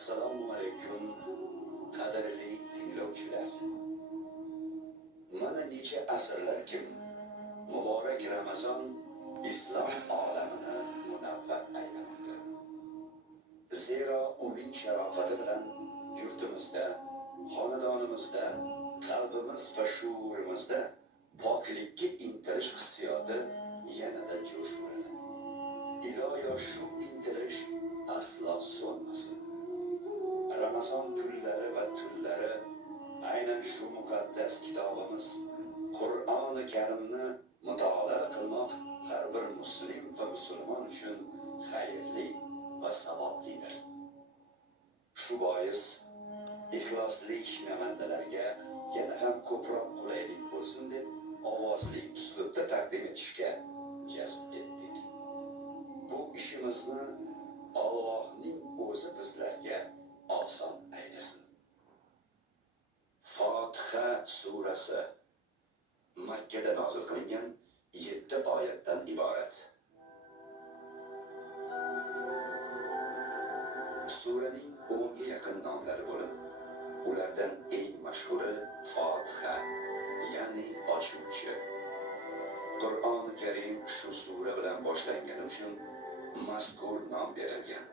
Assalomu alaykum qadrli tinglovchilar. Mana necha asrlarkim muborak Ramazon islom olamini munavvar aylamoqda. Zero uning sharofati bilan yurtimizda, xonadonimizda, qalbimiz va shuurimizda poklikka intilish hissiyoti yanada jo'sh uradi. Iloyo shu intilish aslo so'nmasin. Ramazon kunlari va tunlari aynan shu muqaddas kitobimiz Qur'oni Karimni mutolaa qilmoq har bir muslim va musulmon uchun xayrli va savoblidir. Shu bois ixlosli namandalarga yana ham ko'proq qulaylik bo'lsin deb ovozli uslubda taqdim etishga jazb etdik. Bu ishimizni Allohning o'zi bizlarga oson aylasin. Fotiha surasi Makkada nozil qilingan 7 oyatdan iborat. Suraning 10 ga yaqin nomlari bo'lib, ulardan eng mashhuri Fotiha, ya'ni ochuvchi. Qur'oni Karim shu sura bilan boshlangani uchun mazkur nom berilgan.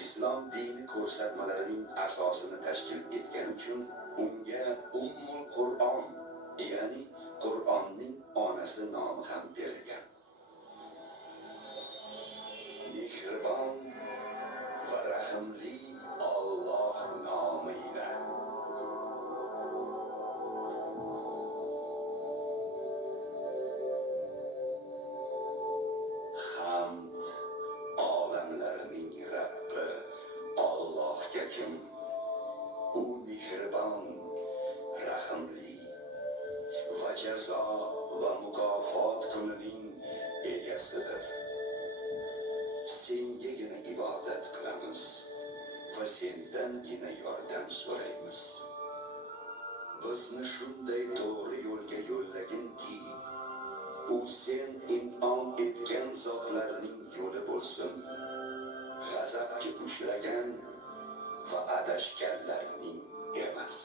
Islom dini ko'rsatmalarining asosini tashkil etgani uchun unga Ummul Qur'on, ya'ni Qur'onning onasi nomi ham berilgan. Mehribon va rahimli Alloh nomiga. Hamd olamlarning Rabbi Allohga kim? U mehribon, rahimli va jazo va mukofot kunining egasidir. Sengagina ibodat qilamiz va sendangina yordam so'raymiz. Bizni shunday to'g'ri yo'lga yo'llaginki, u sen in'om etgan zotlarning yo'li bo'lsin. G'azabga uchragan va adashganlarning emas.